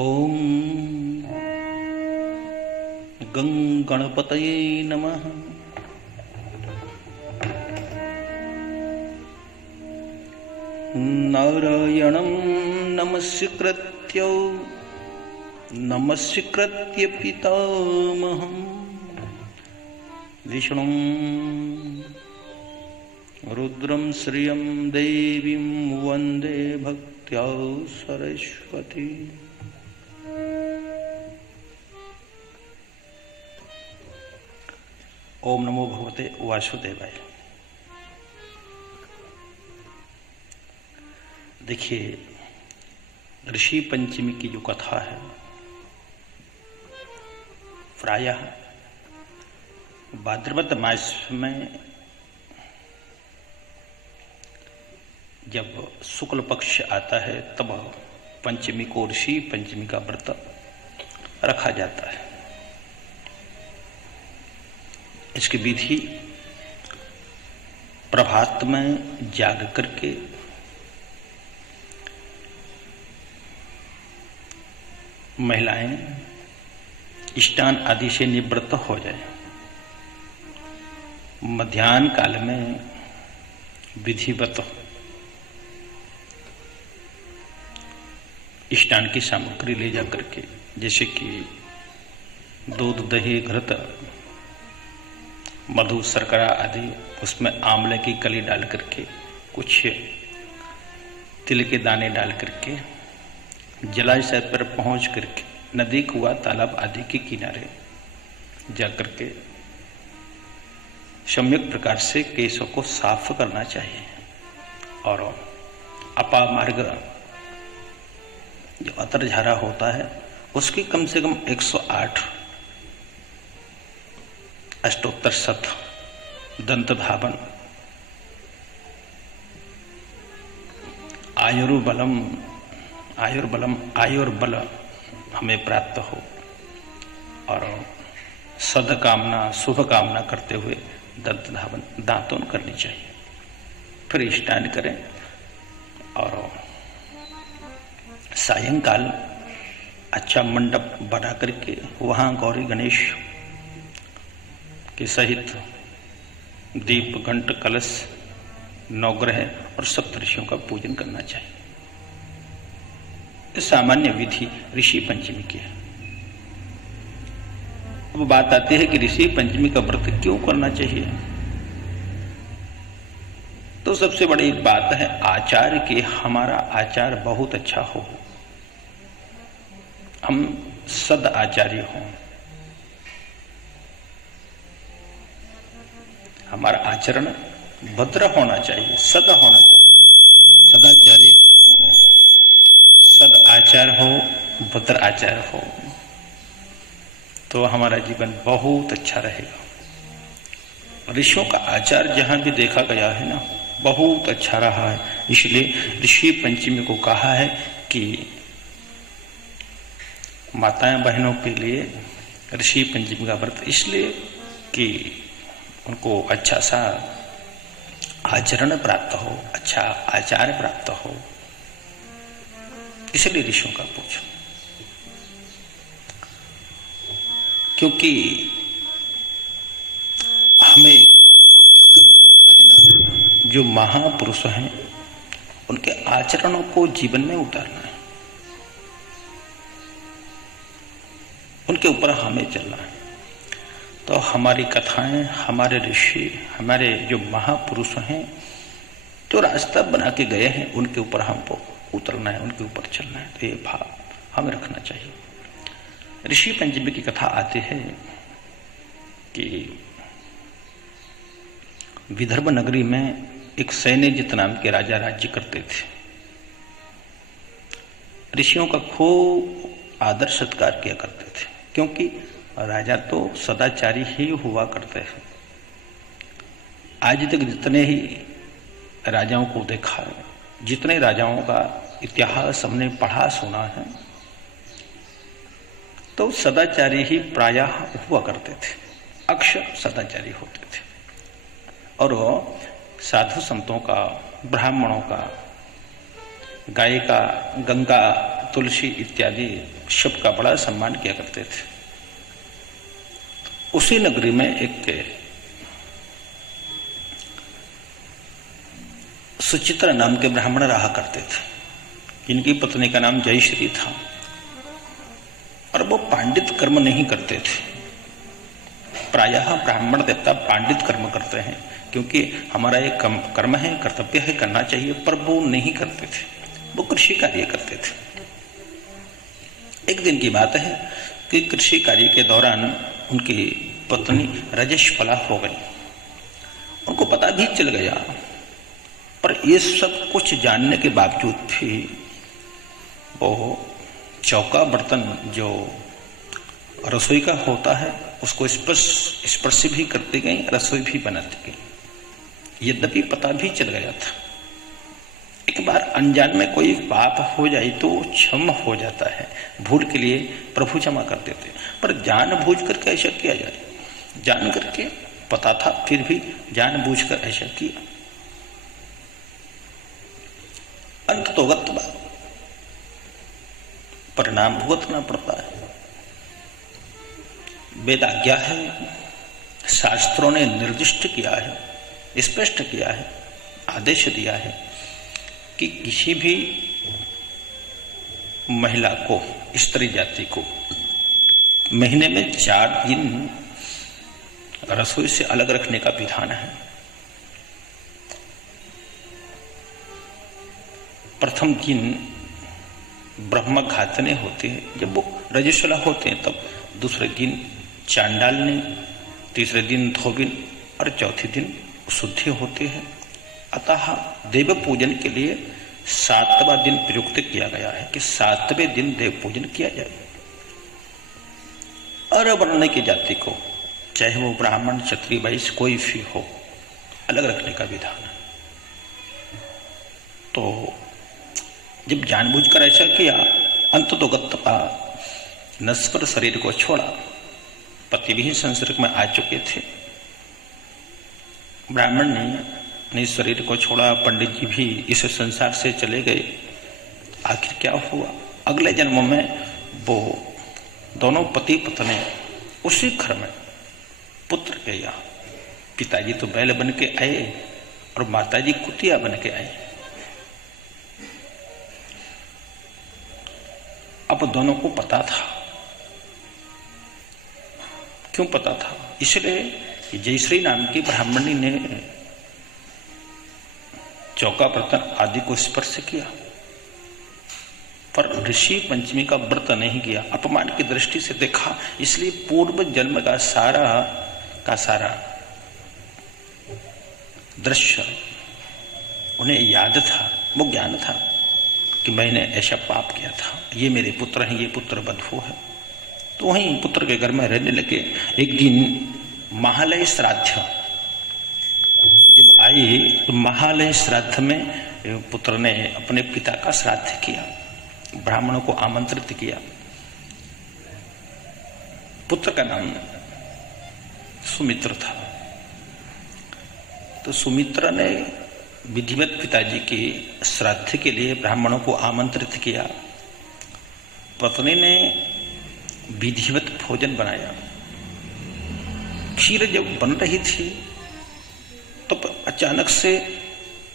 ओम गणपतये नमः। नारायणं नमस्कृत्य पितामहं विष्णुं रुद्रं श्रियं देवीं वन्दे भक्त्या सरस्वती। ओम नमो भगवते वासुदेवाय। देखिए, ऋषि पंचमी की जो कथा है, प्रायः भाद्रपद मास में जब शुक्ल पक्ष आता है तब पंचमी को ऋषि पंचमी का व्रत रखा जाता है। इसकी विधि प्रभात में जाग करके महिलाएं स्नान आदि से निवृत्त हो जाए। मध्याह्न काल में विधिवत स्नान की सामग्री ले जा करके, जैसे कि दूध, दही, घृत, मधु, शर्करा आदि, उसमें आंवले की कली डाल करके, कुछ तिल के दाने डाल करके जलाशय पर पहुंच करके नदी, कुआं, तालाब आदि के किनारे जाकर के सम्यक प्रकार से केशों को साफ करना चाहिए। और अपामार्ग जो अतरझारा होता है उसकी कम से कम 108 अष्टोत्तर शत दंत धावन, आयुर्बल हमें प्राप्त हो और सदकामना, शुभ कामना करते हुए दंत धावन, दांतों करनी चाहिए। फिर स्नान करें और सायंकाल अच्छा मंडप बना करके वहां गौरी गणेश के सहित दीप, घंट, कलश, नवग्रह और सप्तऋषियों का पूजन करना चाहिए। ये सामान्य विधि ऋषि पंचमी की है। अब बात आती है कि ऋषि पंचमी का व्रत क्यों करना चाहिए। तो सबसे बड़ी बात है आचार की, हमारा आचार बहुत अच्छा हो, हम सद आचार्य हों, हमारा आचरण भद्र होना चाहिए, सद होना चाहिए, सदाचारी हो, सद आचार हो, भद्र आचार हो, तो हमारा जीवन बहुत अच्छा रहेगा। ऋषियों का आचार जहां भी देखा गया है ना, बहुत अच्छा रहा है। इसलिए ऋषि पंचमी को कहा है कि माताएं बहनों के लिए ऋषि पंचमी का व्रत, इसलिए कि उनको अच्छा सा आचरण प्राप्त हो, अच्छा आचार प्राप्त हो, इसलिए ऋषियों का पूजन। क्योंकि हमें कहना, जो महापुरुष हैं उनके आचरणों को जीवन में उतारना है, उनके ऊपर हमें चलना है। तो हमारी कथाएं, हमारे ऋषि, हमारे जो महापुरुष हैं जो रास्ता बना के गए हैं, उनके ऊपर हमको उतरना है, उनके ऊपर चलना है। तो ये भाव हमें रखना चाहिए। ऋषि पंचमी की कथा आती है कि विदर्भ नगरी में एक सैन्यजित नाम के राजा राज्य करते थे। ऋषियों का खूब आदर सत्कार किया करते थे, क्योंकि राजा तो सदाचारी ही हुआ करते हैं। आज तक जितने ही राजाओं को देखा है, जितने राजाओं का इतिहास हमने पढ़ा सुना है, तो सदाचारी ही प्रायः हुआ करते थे, अक्षर सदाचारी होते थे। और वो साधु संतों का, ब्राह्मणों का, गाय का, गंगा तुलसी इत्यादि सब का बड़ा सम्मान किया करते थे। उसी नगरी में एक सुचित्रा नाम के ब्राह्मण रहा करते थे। इनकी पत्नी का नाम जयश्री था और वो पांडित कर्म नहीं करते थे। प्रायः ब्राह्मण देवता पांडित कर्म करते हैं, क्योंकि हमारा एक कर्म है, कर्तव्य है, करना चाहिए, पर वो नहीं करते थे। वो कृषि कार्य करते थे। एक दिन की बात है कि कृषि कार्य के दौरान उनकी पत्नी रजस्वला हो गई। उनको पता भी चल गया, पर ये सब कुछ जानने के बावजूद भी वो चौका बर्तन जो रसोई का होता है उसको स्पर्श भी करती गई, रसोई भी बनाती गई। यद्यपि पता भी चल गया था। एक बार अनजान में कोई पाप हो जाए तो क्षम हो जाता है, भूल के लिए प्रभु क्षमा कर देते, पर जानबूझ करके ऐसा किया जाए। जान करके पता था फिर भी जानबूझ कर ऐसा किया, अंत तो गत परिणाम भुगतना पड़ता है। वेद आज्ञा है, शास्त्रों ने निर्दिष्ट किया है, स्पष्ट किया है, आदेश दिया है कि किसी भी महिला को, स्त्री जाति को महीने में 4 दिन रसोई से अलग रखने का विधान है। प्रथम दिन ब्रह्मघातने होते हैं जब वो रजस्वला होते हैं, तब दूसरे दिन चांडालनी, तीसरे दिन धोबिन और चौथे दिन शुद्धि होती है। अतः देव पूजन के लिए 7वां दिन प्रयुक्त किया गया है कि 7वें दिन देव पूजन किया जाए। अवर्ण की जाति को, चाहे वो ब्राह्मण, क्षत्रिय, वैश्य कोई भी हो, अलग रखने का विधान है। तो जब जानबूझकर ऐसा किया, अंत तो गत्ता नश्वर शरीर को छोड़ा। पति भी संसर्ग में आ चुके थे। ब्राह्मण ने अपने शरीर को छोड़ा, पंडित जी भी इस संसार से चले गए। आखिर क्या हुआ? अगले जन्म में वो दोनों पति पत्नी उसी घर में पुत्र के यहाँ, पिताजी तो बैल बन के आए और माताजी कुतिया बन के आई। अब दोनों को पता था। क्यों पता था? इसलिए कि जयश्री नाम की ब्राह्मणी ने चौका बर्तन आदि को स्पर्श किया, पर ऋषि पंचमी का व्रत नहीं किया। अपमान की दृष्टि से देखा, इसलिए पूर्व जन्म का सारा दृश्य उन्हें याद था। वो ज्ञान था कि मैंने ऐसा पाप किया था, ये मेरे पुत्र हैं, ये पुत्र बधू है। तो वहीं पुत्र के घर में रहने लगे। एक दिन महालय श्राद्ध जब आई तो महालय श्राद्ध में पुत्र ने अपने पिता का श्राद्ध किया, ब्राह्मणों को आमंत्रित किया। पुत्र का नाम सुमित्र था। तो सुमित्र ने विधिवत पिताजी के श्राद्ध के लिए ब्राह्मणों को आमंत्रित किया। पत्नी ने विधिवत भोजन बनाया। खीर जब बन रही थी तो अचानक से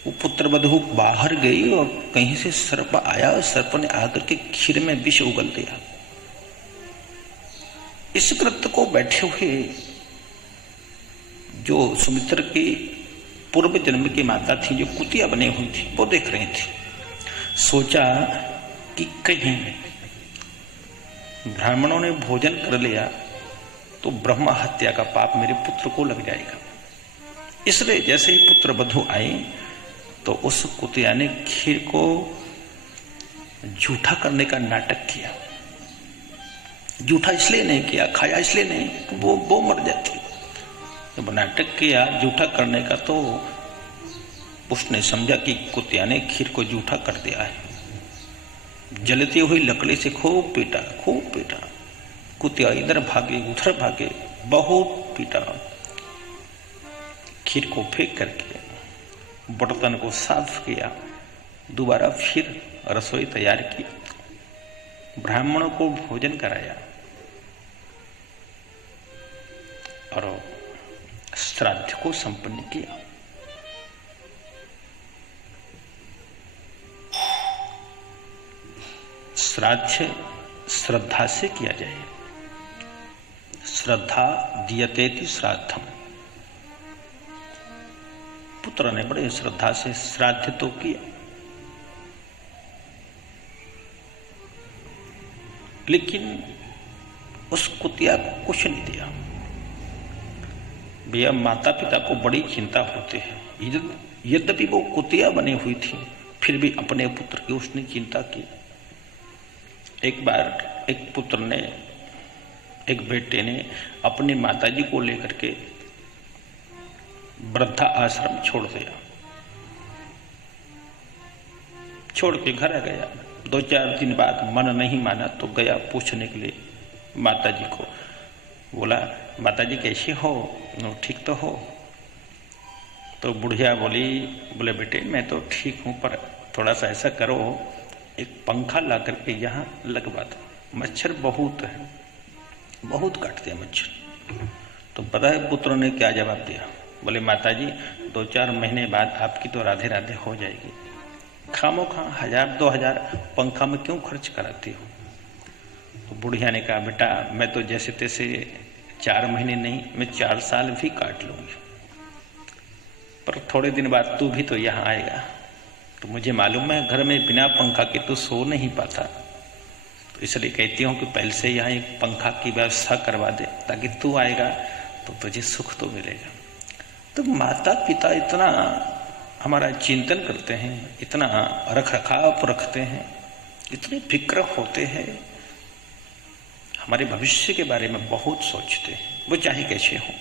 वो पुत्र वधू बाहर गई और कहीं से सर्प आया। सर्प ने आकर के खीर में विष उगल दिया। इस कृत्य को बैठे हुए जो सुमित्र की पूर्व जन्म की माता थी, जो कुतिया बनी हुई थी, वो देख रही थी। सोचा कि कहीं ब्राह्मणों ने भोजन कर लिया तो ब्रह्म हत्या का पाप मेरे पुत्र को लग जाएगा। इसलिए जैसे ही पुत्र वधू आई तो उस कुतिया ने खीर को झूठा करने का नाटक किया। झूठा इसलिए नहीं किया, खाया इसलिए नहीं, वो मर जाती। जब नाटक किया झूठा करने का तो उसने समझा कि कुतिया ने खीर को झूठा कर दिया है। जलती हुई लकड़ी से खूब पीटा। कुतिया इधर भागे उधर भागे, बहुत पीटा। खीर को फेंक करके बर्तन को साफ किया, दोबारा फिर रसोई तैयार की। ब्राह्मणों को भोजन कराया और श्राद्ध को संपन्न किया। श्राद्ध श्रद्धा से किया जाए। श्रद्धा दीयतेति श्राद्धम। पुत्र ने बड़े श्रद्धा से श्राद्ध तो किया, लेकिन उस कुतिया को कुछ नहीं दिया। भैया माता पिता को बड़ी चिंता होती है। यद्यपि वो कुतिया बनी हुई थी, फिर भी अपने पुत्र की उसने चिंता की। एक बार एक पुत्र ने, एक बेटे ने अपनी माताजी को लेकर के वृद्धा आश्रम छोड़ दिया, छोड़ के घर आ गया। 2-4 दिन बाद मन नहीं माना तो गया पूछने के लिए माताजी को। बोला, माताजी कैसी हो, ठीक तो हो? तो बुढ़िया बोले बेटे मैं तो ठीक हूं, पर थोड़ा सा ऐसा करो, एक पंखा ला करके यहाँ लगवा दो, मच्छर बहुत है, बहुत काटते हैं मच्छर। तो पता है पुत्र ने क्या जवाब दिया? बोले माताजी 2-4 महीने बाद आपकी तो राधे राधे हो जाएगी, खामोखा 1000-2000 पंखा में क्यों खर्च कराती हो? तो बुढ़िया ने कहा, बेटा मैं तो जैसे तैसे 4 महीने नहीं, मैं 4 साल भी काट लूंगी, पर थोड़े दिन बाद तू भी तो यहाँ आएगा, तो मुझे मालूम है घर में बिना पंखा के तो सो नहीं पाता, तो इसलिए कहती हूँ कि पहले से यहाँ एक पंखा की व्यवस्था करवा दे, ताकि तू आएगा तो तुझे सुख तो मिलेगा। तो माता पिता इतना हमारा चिंतन करते हैं, इतना रख रखाव रखते हैं, इतने फिक्र होते हैं, हमारे भविष्य के बारे में बहुत सोचते हैं, वो चाहे कैसे हो।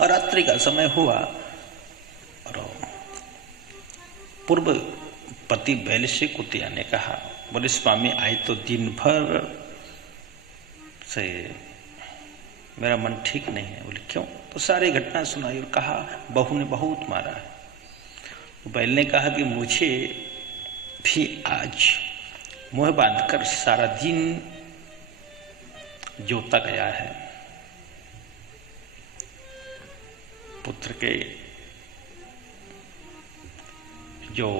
और रात्रि का समय हुआ और पूर्व पति बैल से कुतिया ने कहा, बोले स्वामी आज तो दिन भर से मेरा मन ठीक नहीं है। बोले क्यों? तो सारी घटना सुनाई और कहा बहू ने बहुत मारा है। बैल ने कहा कि मुझे भी आज मुंह बांधकर सारा दिन जोता गया है। पुत्र के जो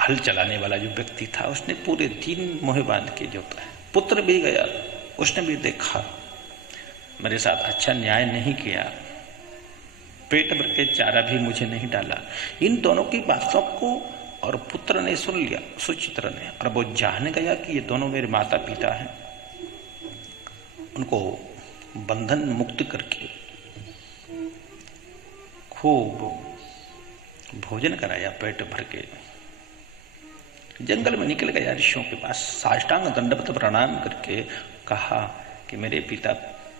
हल चलाने वाला जो व्यक्ति था, उसने पूरे दिन मुंह बांध के जोता है। पुत्र भी गया, उसने भी देखा मेरे साथ अच्छा न्याय नहीं किया, पेट भर के चारा भी मुझे नहीं डाला। इन दोनों की बातों को और पुत्र ने सुन लिया, सुचित्र ने, और वो जान गया कि ये दोनों मेरे माता पिता हैं। उनको बंधन मुक्त करके खूब भोजन कराया पेट भर के। जंगल में निकल गया ऋषियों के पास, साष्टांग दंडवत प्रणाम करके कहा कि मेरे पिता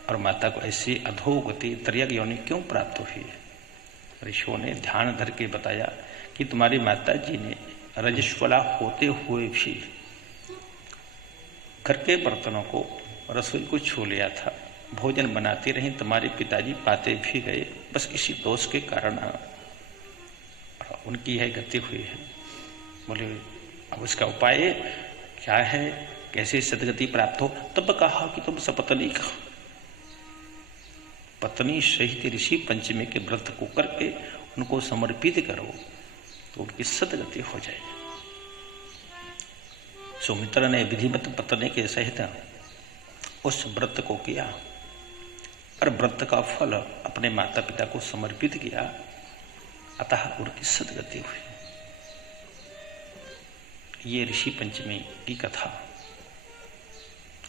और माता को ऐसी अधोगति त्रियग योनि क्यों प्राप्त हुई है? ऋषियों ने ध्यान धर के बताया कि तुम्हारी माता जी ने रजस्वला होते हुए भी घर के बर्तनों को, रसोई को छू लिया था, भोजन बनाती रही, तुम्हारे पिताजी पाते भी गए, बस इसी दोष के कारण उनकी यह गति हुई है। बोले अब उसका उपाय क्या है, कैसे सदगति प्राप्त हो? तब कहा कि तुम सपत्नी का पत्नी सहित ऋषि पंचमी के व्रत को करके उनको समर्पित करो तो उनकी सदगति हो जाएगी। सुमित्र ने विधिवत पत्नी के सहित उस व्रत को किया और व्रत का फल अपने माता पिता को समर्पित किया, अतः उनकी सदगति हुई। ये ऋषि पंचमी की कथा।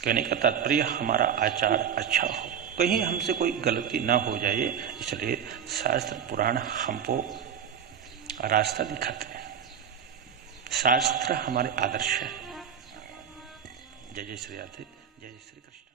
कहने का तात्पर्य हमारा आचार अच्छा हो, कहीं हमसे कोई गलती ना हो जाए, इसलिए शास्त्र पुराण हमको रास्ता दिखाते हैं। शास्त्र हमारे आदर्श है। जय जय श्री राधे, जय जय श्री कृष्ण।